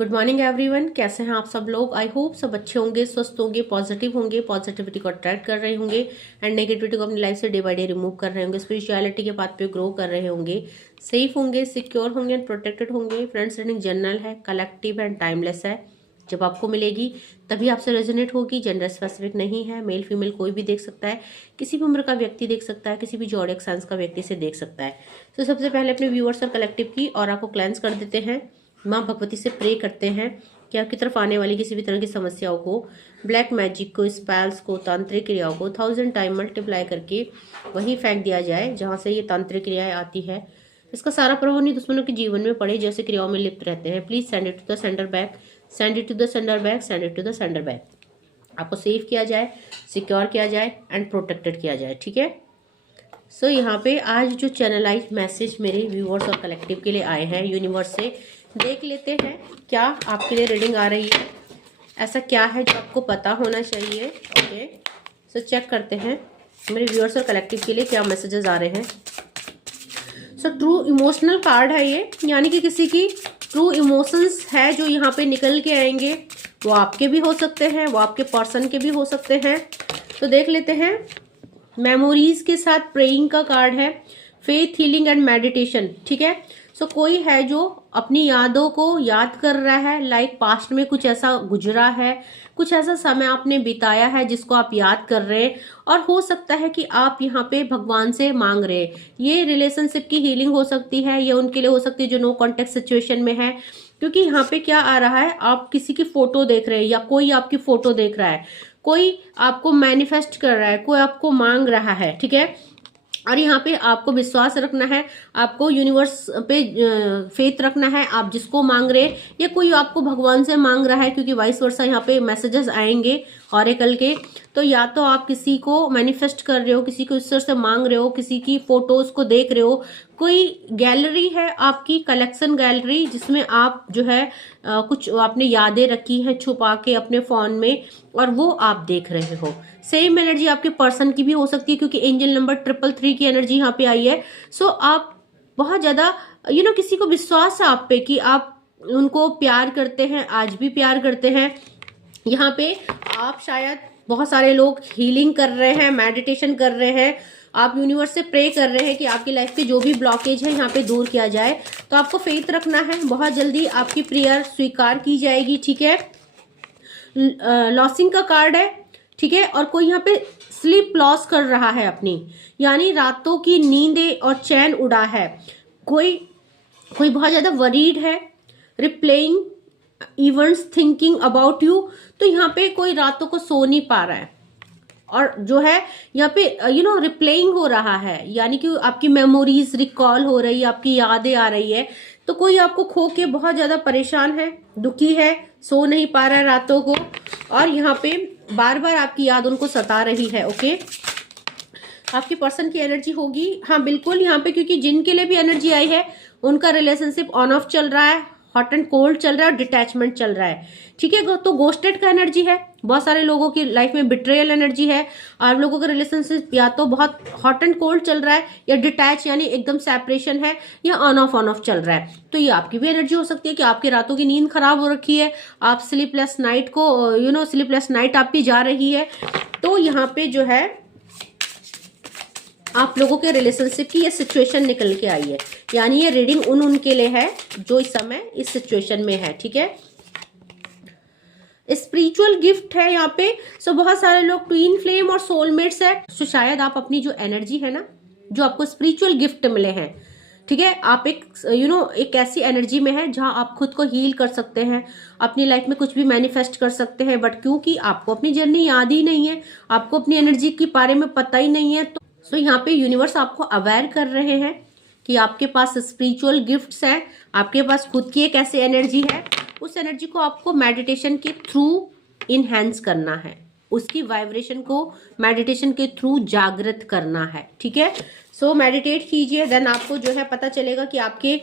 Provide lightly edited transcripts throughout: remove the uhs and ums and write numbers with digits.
Good morning everyone. कैसे हैं आप सब लोग? आई होप सब अच्छे होंगे, स्वस्थ होंगे, पॉजिटिव होंगे, पॉजिटिविटी को अट्रैक्ट कर रहे होंगे एंड नेगेटिविटी को अपनी लाइफ से डे बाय डे रिमूव कर रहे होंगे, स्पिरिचुअलिटी के पाथ पे ग्रो कर रहे होंगे, सेफ होंगे, सिक्योर होंगे एंड प्रोटेक्टेड होंगे। फ्रेंड्स, रीडिंग जनरल है, कलेक्टिव एंड टाइमलेस है। जब आपको मिलेगी तभी आपसे रेजोनेट होगी। जेंडर स्पेसिफिक नहीं है, मेल फीमेल कोई भी देख सकता है, किसी भी उम्र का व्यक्ति देख सकता है, किसी भी जॉडिक साइंस का व्यक्ति से देख सकता है। तो सबसे पहले अपने व्यूअर्स और कलेक्टिव की ऑरा को क्लेंस कर देते हैं। माँ भगवती से प्रे करते हैं कि आपकी तरफ आने वाली किसी भी तरह की समस्याओं को, ब्लैक मैजिक को, स्पेल्स को, तांत्रिक क्रियाओं को 1000 टाइम मल्टीप्लाई करके वहीं फेंक दिया जाए जहाँ से ये तांत्रिक क्रियाएं आती है। इसका सारा प्रभाव उन्हीं दुश्मनों के जीवन में पड़े जैसे क्रियाओं में लिप्त रहते हैं। Please send it to the sender back, send it to the sender back, send it to the sender back. आपको सेव किया जाए, सिक्योर किया जाए एंड प्रोटेक्टेड किया जाए। ठीक है। सो यहाँ पे आज जो चैनलाइज मैसेज मेरे व्यूअर्स और कलेक्टिव के लिए आए हैं यूनिवर्स से, देख लेते हैं क्या आपके लिए रीडिंग आ रही है, ऐसा क्या है जो आपको पता होना चाहिए। ओके, सो चेक करते हैं मेरे व्यूअर्स और कलेक्टिव के लिए क्या मैसेजेस आ रहे हैं। सो ट्रू इमोशनल कार्ड है ये, यानी कि किसी की ट्रू इमोशंस है जो यहाँ पे निकल के आएंगे। वो आपके भी हो सकते हैं, वो आपके पर्सन के भी हो सकते हैं। तो देख लेते हैं। मेमोरीज के साथ प्रेइंग का कार्ड है, फेथ, हीलिंग एंड मेडिटेशन। ठीक है। सो कोई है जो अपनी यादों को याद कर रहा है, लाइक पास्ट में कुछ ऐसा गुजरा है, कुछ ऐसा समय आपने बिताया है जिसको आप याद कर रहे हैं, और हो सकता है कि आप यहाँ पे भगवान से मांग रहे हैं। ये रिलेशनशिप की हीलिंग हो सकती है, ये उनके लिए हो सकती है जो नो कॉन्टेक्ट सिचुएशन में है। क्योंकि यहाँ पे क्या आ रहा है, आप किसी की फोटो देख रहे हैं या कोई आपकी फोटो देख रहा है, कोई आपको मैनिफेस्ट कर रहा है, कोई आपको मांग रहा है। ठीक है। और यहाँ पे आपको विश्वास रखना है, आपको यूनिवर्स पे फेथ रखना है। आप जिसको मांग रहे हैं या कोई आपको भगवान से मांग रहा है, क्योंकि वाइस वर्सा यहाँ पे मैसेजेस आएंगे ऑरेकल के। तो या तो आप किसी को मैनिफेस्ट कर रहे हो, किसी को ईश्वर से मांग रहे हो, किसी की फोटोज को देख रहे हो, कोई गैलरी है आपकी, कलेक्शन गैलरी, जिसमें आप जो है कुछ आपने यादें रखी हैं छुपा के अपने फोन में, और वो आप देख रहे हो। सेम एनर्जी आपके पर्सन की भी हो सकती है, क्योंकि एंजल नंबर 333 की एनर्जी यहाँ पे आई है। सो आप बहुत ज्यादा किसी को विश्वास है आप पे कि आप उनको प्यार करते हैं, आज भी प्यार करते हैं। यहाँ पे आप शायद बहुत सारे लोग हीलिंग कर रहे हैं, मेडिटेशन कर रहे हैं, आप यूनिवर्स से प्रे कर रहे हैं कि आपकी लाइफ के जो भी ब्लॉकेज है यहाँ पे दूर किया जाए। तो आपको फेथ रखना है, बहुत जल्दी आपकी प्रेयर स्वीकार की जाएगी। ठीक है। लॉसिंग का कार्ड है। ठीक है। और कोई यहाँ पे स्लीप लॉस कर रहा है अपनी, यानी रातों की नींदें और चैन उड़ा है। कोई बहुत ज्यादा वरीड है, रिप्लेइंग इवेंट्स, थिंकिंग अबाउट यू। तो यहाँ पे कोई रातों को सो नहीं पा रहा है, और जो है यहाँ पे रिप्लेइंग हो रहा है, यानी कि आपकी मेमोरीज रिकॉल हो रही है, आपकी यादें आ रही है। तो कोई आपको खो के बहुत ज्यादा परेशान है, दुखी है, सो नहीं पा रहा है रातों को, और यहाँ पे बार बार आपकी याद उनको सता रही है। ओके, आपकी पर्सन की एनर्जी होगी, हाँ बिल्कुल यहाँ पे, क्योंकि जिनके लिए भी एनर्जी आई है उनका रिलेशनशिप ऑन ऑफ चल रहा है, हॉट एंड कोल्ड चल रहा है, डिटैचमेंट चल रहा है। ठीक है। तो गोस्टेड का एनर्जी है, बहुत सारे लोगों की लाइफ में बिट्रेयल एनर्जी है। आप लोगों का रिलेशनशिप या तो बहुत हॉट एंड कोल्ड चल रहा है, या डिटैच यानी एकदम सेपरेशन है, या ऑन ऑफ चल रहा है। तो ये आपकी भी एनर्जी हो सकती है कि आपकी रातों की नींद खराब हो रखी है, आप स्लीपलेस नाइट को स्लीपलेस नाइट आपकी जा रही है। तो यहाँ पे जो है आप लोगों के रिलेशनशिप की ये सिचुएशन निकल के आई है, यानी ये रीडिंग उनके लिए है जो इस समय इस सिचुएशन में है। ठीक है। स्पिरिचुअल गिफ्ट है यहाँ पे। सो बहुत सारे लोग ट्विन फ्लेम और सोलमेट्स है। सो शायद आप अपनी जो एनर्जी है ना, जो आपको स्पिरिचुअल गिफ्ट मिले हैं, ठीक है, आप एक एक ऐसी एनर्जी में है जहां आप खुद को हील कर सकते हैं, अपनी लाइफ में कुछ भी मैनिफेस्ट कर सकते हैं। बट क्योंकि आपको अपनी जर्नी याद ही नहीं है, आपको अपनी एनर्जी के बारे में पता ही नहीं है, तो यहाँ पे यूनिवर्स आपको अवेयर कर रहे हैं कि आपके पास स्पिरिचुअल गिफ्ट्स हैं, आपके पास खुद की एक ऐसी एनर्जी है। उस एनर्जी को आपको मेडिटेशन के थ्रू इनहेंस करना है, उसकी वाइब्रेशन को मेडिटेशन के थ्रू जागृत करना है। ठीक है। सो मेडिटेट कीजिए, देन आपको जो है पता चलेगा कि आपके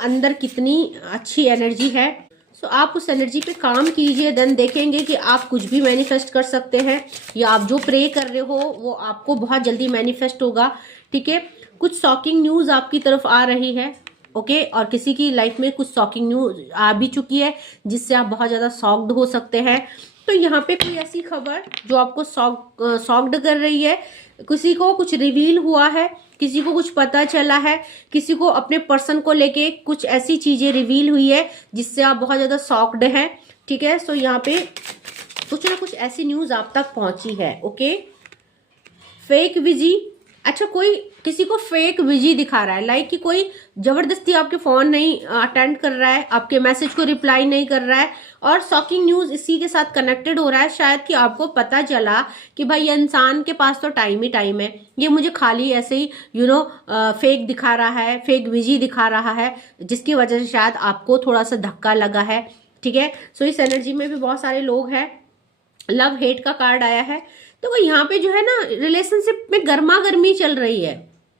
अंदर कितनी अच्छी एनर्जी है। सो आप उस एनर्जी पे काम कीजिए, देन देखेंगे कि आप कुछ भी मैनिफेस्ट कर सकते हैं, या आप जो प्रे कर रहे हो वो आपको बहुत जल्दी मैनिफेस्ट होगा। ठीक है। कुछ शॉकिंग न्यूज आपकी तरफ आ रही है, ओके। और किसी की लाइफ में कुछ शॉकिंग न्यूज आ भी चुकी है जिससे आप बहुत ज्यादा शॉक्ड हो सकते हैं। तो यहाँ पे कोई ऐसी खबर जो आपको शॉक्ड कर रही है, किसी को कुछ रिवील हुआ है, किसी को कुछ पता चला है, किसी को अपने पर्सन को लेके कुछ ऐसी चीजें रिवील हुई है जिससे आप बहुत ज्यादा शॉक्ड हैं, ठीक है। सो यहाँ पे कुछ ना कुछ ऐसी न्यूज आप तक पहुंची है, ओके। फेक विजी, अच्छा कोई किसी को फेक विजी दिखा रहा है, लाइक कि कोई जबरदस्ती आपके फोन नहीं अटेंड कर रहा है, आपके मैसेज को रिप्लाई नहीं कर रहा है, और शॉकिंग न्यूज इसी के साथ कनेक्टेड हो रहा है। शायद कि आपको पता चला कि भाई ये इंसान के पास तो टाइम ही टाइम है, ये मुझे खाली ऐसे ही फेक दिखा रहा है, फेक विजी दिखा रहा है, जिसकी वजह से शायद आपको थोड़ा सा धक्का लगा है, ठीक है। सो इस एनर्जी में भी बहुत सारे लोग हैं। लव हेट का कार्ड आया है, तो यहाँ पे जो है ना रिलेशनशिप में गर्मा गर्मी चल रही है,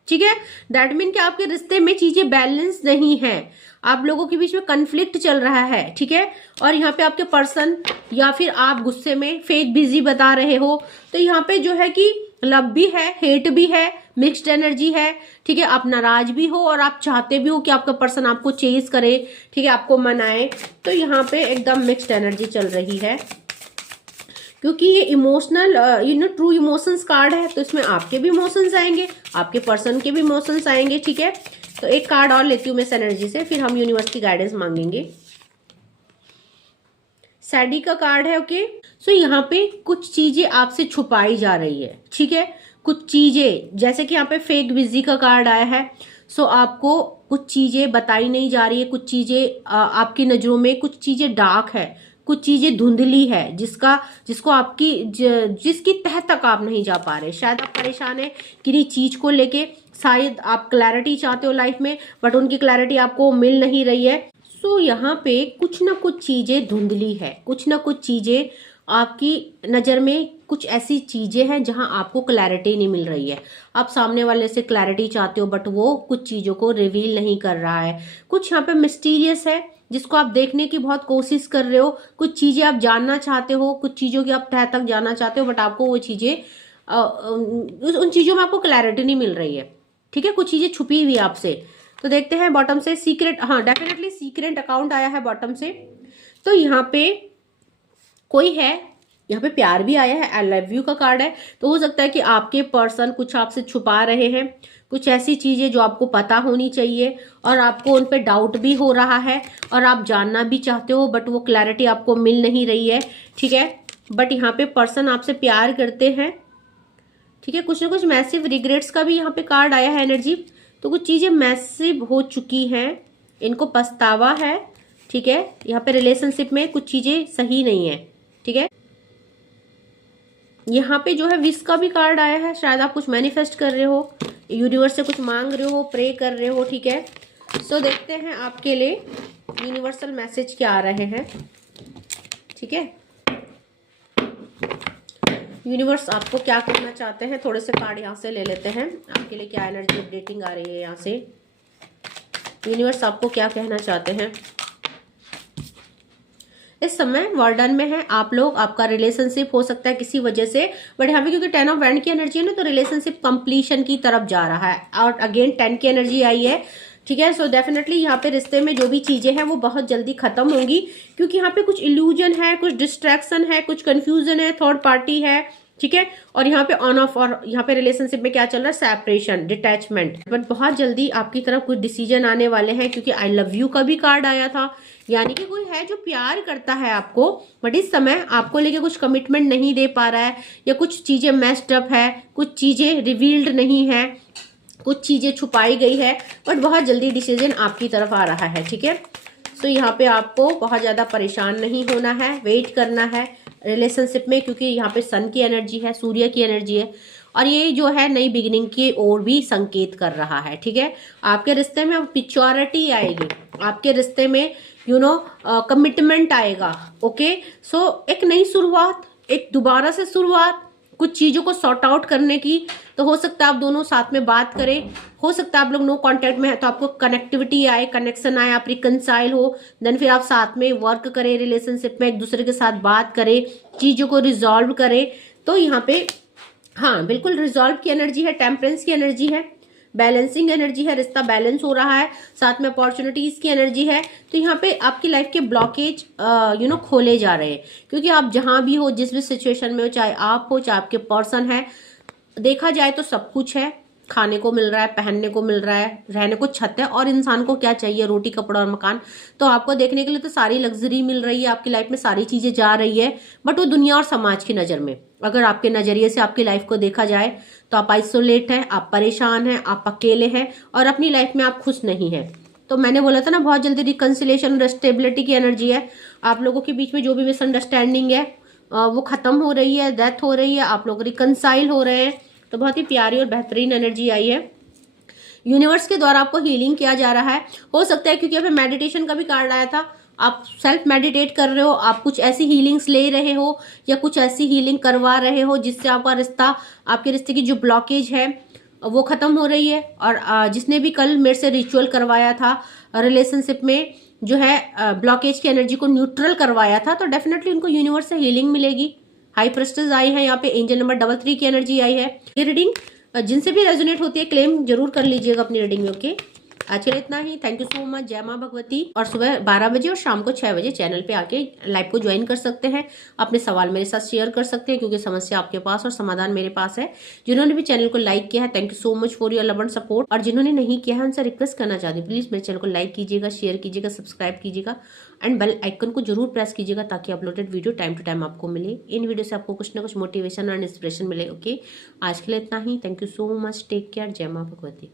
ठीक है। दैट मीन कि आपके रिश्ते में चीजें बैलेंस नहीं है, आप लोगों के बीच में कन्फ्लिक्ट चल रहा है, ठीक है। और यहाँ पे आपके पर्सन या फिर आप गुस्से में फेक बिजी बता रहे हो, तो यहाँ पे जो है कि लव भी है, हेट भी है, मिक्स्ड एनर्जी है, ठीक है। आप नाराज भी हो और आप चाहते भी हो कि आपका पर्सन आपको चेज करे, ठीक है, आपको मनाए। तो यहाँ पे एकदम मिक्स्ड एनर्जी चल रही है, क्योंकि ये इमोशनल ट्रू इमोशंस कार्ड है, तो इसमें आपके भी इमोशंस आएंगे, आपके पर्सन के भी इमोशंस आएंगे, ठीक है। तो एक कार्ड और लेती हूँ मैं इस एनर्जी से, फिर हम यूनिवर्स की गाइडेंस मांगेंगे। सैडी का कार्ड है, ओके। सो यहाँ पे कुछ चीजें आपसे छुपाई जा रही है, ठीक है। कुछ चीजें जैसे कि यहाँ पे फेक बिजी का कार्ड आया है, सो आपको कुछ चीजें बताई नहीं जा रही है, कुछ चीजें आपकी नजरों में कुछ चीजें डार्क है, कुछ चीजें धुंधली है, जिसको आपकी जिसकी तह तक आप नहीं जा पा रहे। शायद आप परेशान है किसी चीज को लेके, शायद आप क्लैरिटी चाहते हो लाइफ में, बट उनकी क्लैरिटी आपको मिल नहीं रही है। सो यहाँ पे कुछ ना कुछ चीजें धुंधली है, कुछ ना कुछ चीजें आपकी नजर में, कुछ ऐसी चीजें हैं जहां आपको क्लैरिटी नहीं मिल रही है। आप सामने वाले से क्लैरिटी चाहते हो, बट वो कुछ चीजों को रिवील नहीं कर रहा है। कुछ यहाँ पे मिस्टीरियस है जिसको आप देखने की बहुत कोशिश कर रहे हो, कुछ चीजें आप जानना चाहते हो, कुछ चीजों की आप तह तक जाना चाहते हो, बट आपको वो चीजें उन चीजों में आपको क्लैरिटी नहीं मिल रही है, ठीक है। कुछ चीजें छुपी हुई आपसे। तो देखते हैं बॉटम से सीक्रेट, हाँ डेफिनेटली सीक्रेट अकाउंट आया है बॉटम से। तो यहाँ पे कोई है, यहाँ पे प्यार भी आया है, आई लव यू का कार्ड है। तो हो सकता है कि आपके पर्सन कुछ आपसे छुपा रहे हैं, कुछ ऐसी चीजें जो आपको पता होनी चाहिए और आपको उन पे डाउट भी हो रहा है और आप जानना भी चाहते हो, बट वो क्लैरिटी आपको मिल नहीं रही है, ठीक है। बट यहाँ पे पर्सन आपसे प्यार करते हैं, ठीक है। कुछ ना कुछ मैसिव रिग्रेट्स का भी यहाँ पे कार्ड आया है एनर्जी। तो कुछ चीजें मैसिव हो चुकी हैं, इनको पछतावा है, ठीक है। यहाँ पे रिलेशनशिप में कुछ चीजें सही नहीं है, ठीक है। यहाँ पे जो है विश का भी कार्ड आया है, शायद आप कुछ मैनिफेस्ट कर रहे हो, यूनिवर्स से कुछ मांग रहे हो, प्रे कर रहे हो, ठीक है। सो देखते हैं आपके लिए यूनिवर्सल मैसेज क्या आ रहे हैं, ठीक है। यूनिवर्स आपको क्या कहना चाहते हैं, थोड़े से कार्ड यहाँ से ले लेते हैं, आपके लिए क्या एनर्जी अपडेटिंग आ रही है यहाँ से। यूनिवर्स आपको क्या कहना चाहते हैं इस समय। वर्डन में है आप लोग, आपका रिलेशनशिप हो सकता है किसी वजह से, बट यहाँ पे क्योंकि 10 ऑफ वैंड की एनर्जी है ना, तो रिलेशनशिप कंप्लीशन की तरफ जा रहा है। और अगेन 10 की एनर्जी आई है, ठीक है। सो डेफिनेटली यहाँ पे रिश्ते में जो भी चीजें हैं वो बहुत जल्दी खत्म होंगी, क्योंकि यहाँ पे कुछ इल्यूजन है, कुछ डिस्ट्रैक्शन है, कुछ कंफ्यूजन है, थर्ड पार्टी है, ठीक है। और यहाँ पे ऑन ऑफ, और यहाँ पे रिलेशनशिप में क्या चल रहा है, सेपरेशन, डिटैचमेंट। बट बहुत जल्दी आपकी तरफ कुछ डिसीजन आने वाले हैं, क्योंकि आई लव यू का भी कार्ड आया था, यानी कि कोई है जो प्यार करता है आपको, बट इस समय आपको लेके कुछ कमिटमेंट नहीं दे पा रहा है, या कुछ चीजें मेस्ड अप है, कुछ चीजें रिवील्ड नहीं है, कुछ चीजें छुपाई गई है, बट बहुत जल्दी डिसीजन आपकी तरफ आ रहा है, ठीक है। सो यहाँ पे आपको बहुत ज्यादा परेशान नहीं होना है, वेट करना है रिलेशनशिप में, क्योंकि यहाँ पे सन की एनर्जी है, सूर्य की एनर्जी है, और ये जो है नई बिगिनिंग की ओर भी संकेत कर रहा है, ठीक है। आपके रिश्ते में अब मैच्योरिटी आएगी, आपके रिश्ते में कमिटमेंट आएगा, ओके। सो एक नई शुरुआत, एक दोबारा से शुरुआत, कुछ चीजों को सॉर्ट आउट करने की। तो हो सकता है आप दोनों साथ में बात करें, हो सकता है आप लोग नो कांटेक्ट में है तो आपको कनेक्टिविटी आए, कनेक्शन आए, आप रिकंसाइल हो, देन फिर आप साथ में वर्क करें, रिलेशनशिप में एक दूसरे के साथ बात करें, चीजों को रिजॉल्व करें। तो यहाँ पे हाँ बिल्कुल रिजॉल्व की एनर्जी है, टेम्परेंस की एनर्जी है, बैलेंसिंग एनर्जी है, रिश्ता बैलेंस हो रहा है, साथ में अपॉर्चुनिटीज की एनर्जी है। तो यहाँ पे आपकी लाइफ के ब्लॉकेज खोले जा रहे हैं, क्योंकि आप जहां भी हो, जिस भी सिचुएशन में हो, चाहे आप हो चाहे आपके पर्सन है, देखा जाए तो सब कुछ है। खाने को मिल रहा है, पहनने को मिल रहा है, रहने को छत है, और इंसान को क्या चाहिए, रोटी कपड़ा और मकान। तो आपको देखने के लिए तो सारी लग्जरी मिल रही है, आपकी लाइफ में सारी चीजें जा रही है, बट वो दुनिया और समाज की नजर में, अगर आपके नजरिए से आपकी लाइफ को देखा जाए तो आप आइसोलेट हैं, आप परेशान हैं, आप अकेले हैं, और अपनी लाइफ में आप खुश नहीं है। तो मैंने बोला था ना, बहुत जल्दी रिकंसिलेशन और स्टेबिलिटी की एनर्जी है। आप लोगों के बीच में जो भी मिसअंडरस्टैंडिंग है वो खत्म हो रही है, डेथ हो रही है, आप लोग रिकंसाइल हो रहे हैं। तो बहुत ही प्यारी और बेहतरीन एनर्जी आई है। यूनिवर्स के द्वारा आपको हीलिंग किया जा रहा है। हो सकता है क्योंकि अभी मेडिटेशन का भी कार्ड आया था, आप सेल्फ मेडिटेट कर रहे हो, आप कुछ ऐसी हीलिंग्स ले रहे हो या कुछ ऐसी हीलिंग करवा रहे हो जिससे आपका रिश्ता, आपके रिश्ते की जो ब्लॉकेज है वो खत्म हो रही है। और जिसने भी कल मेरे से रिचुअल करवाया था रिलेशनशिप में, जो है ब्लॉकेज की एनर्जी को न्यूट्रल करवाया था, तो डेफिनेटली उनको यूनिवर्स से हीलिंग मिलेगी। हाई प्रेस्टेज आई है, यहाँ पे एंजल नंबर 33 की एनर्जी आई है। ये रीडिंग जिनसे भी रेजोनेट होती है क्लेम जरूर कर लीजिएगा अपनी रीडिंग में। ओके, आज के लिए इतना ही। Thank you so much. जय माँ भगवती। और सुबह 12 बजे और शाम को 6 बजे चैनल पे आके लाइव को ज्वाइन कर सकते हैं, अपने सवाल मेरे साथ शेयर कर सकते हैं, क्योंकि समस्या आपके पास और समाधान मेरे पास है। जिन्होंने भी चैनल को लाइक किया है, thank you so much for your love and support. और जिन्होंने नहीं किया है उनसे रिक्वेस्ट करना चाहती हूँ, प्लीज मेरे चैनल को लाइक कीजिएगा, शेयर कीजिएगा, सब्सक्राइब कीजिएगा एंड बेल आइकन को जरूर प्रेस कीजिएगा, ताकि uploaded video time to time आपको मिले। इन वीडियो से आपको कुछ ना कुछ मोटिवेशन और इंस्पिरेशन मिले। ओके, आज के लिए इतना ही। Thank you so much. Take care. जय माँ भगवती।